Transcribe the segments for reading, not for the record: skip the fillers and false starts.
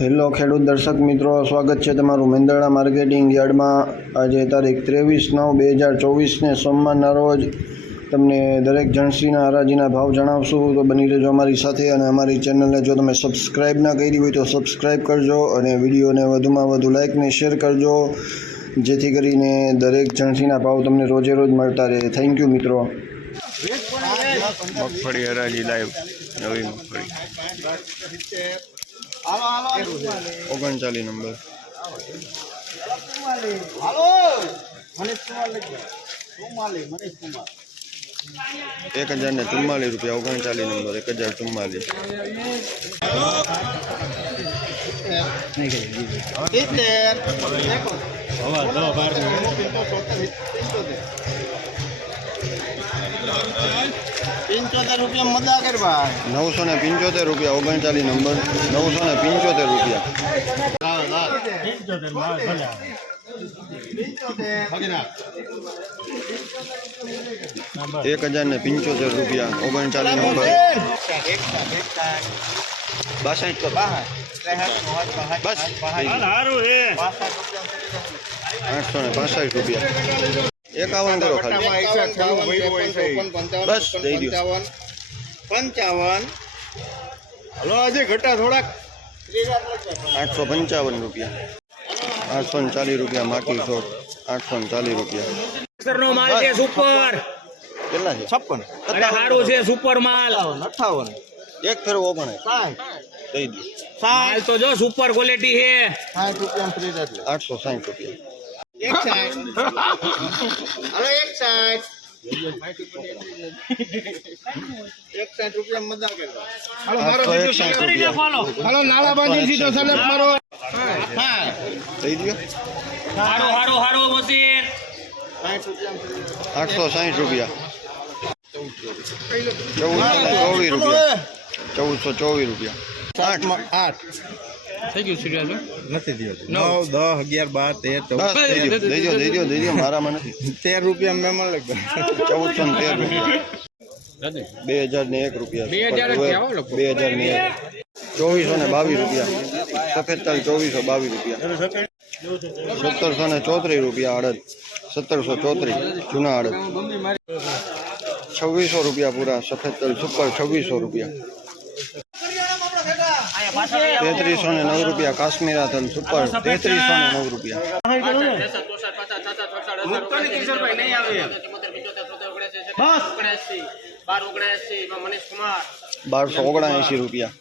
Hello ખેડૂત દર્શક મિત્રો, સ્વાગત છે તમારું મેંદરડા માર્કેટિંગ યાર્ડમાં। આજે તારીખ 23/9/2024 સોમવારના રોજ તમને દરેક જણસીના હરાજીના ભાવ જણાવશું, તો બની રહેજો અમારી સાથે। અને અમારી ચેનલને જો તમે સબસ્ક્રાઈબ ના કરી હોય તો સબસ્ક્રાઈબ કરજો અને વિડીયોને વધુમાં વધુ લાઇક ને શેર કરજો, જેથી કરીને દરેક જણસીના ભાવ તમને રોજે રોજ મળતા રહે। થેન્ક યુ મિત્રો। મગફળી હરાજી લાઈવ, નવી મગફળી 39 નંબર 1044 રૂપિયા 39 નંબર 1044। ₹975 મદા કરવા 975 રૂપિયા 39 નંબર 975 રૂપિયા। 1075 રૂપિયા 39 નંબર 865 રૂપિયા 51 કરો ખાલી, બસ દઈ દો 55। હલો આજે ઘટા થોડાક 855 રૂપિયા 840 રૂપિયા માટી છોડ 840 રૂપિયા। નો માલ છે સુપર, કેટલા છે? 56 અરે સારું છે સુપર માલ 58 એક ફેરો ઓગણે 60 દઈ દો। માલ તો જો સુપર ક્વોલિટી છે 60 રૂપિયા ફ્રી એટલે 860 રૂપિયા 61 રૂપિયા મદા કરવા। હાલો મારો હાલો નાળા બાંધી સીધો સલેબ મારો હા દઈ દો। હારો મશીન 860 રૂપિયા 1424 રૂપિયા 8 થઈ ગયું સિરિયલ નથી દો 9 10 11 12 13 દઈ દો મારામાં નથી 13 રૂપિયા મેં મળે 1413 રૂપિયા 2001 રૂપિયા 2022 રૂપિયા સફેદ તલ 2422 રૂપિયા 1734 રૂપિયા અડદ 1734 જૂના અડદ 2600 રૂપિયા પૂરા સફેદ તલ સુપર 2600 રૂપિયા 3309 રૂપિયા કાશ્મીરા તલ સુપર 3309 રૂપિયા 1279 રૂપિયા 1240 રૂપિયા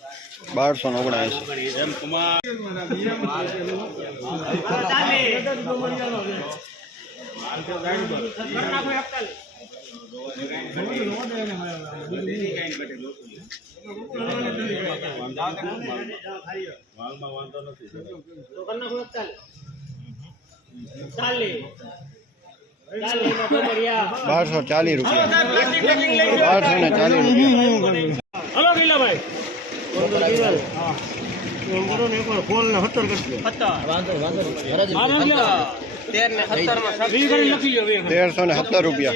1317 રૂપિયા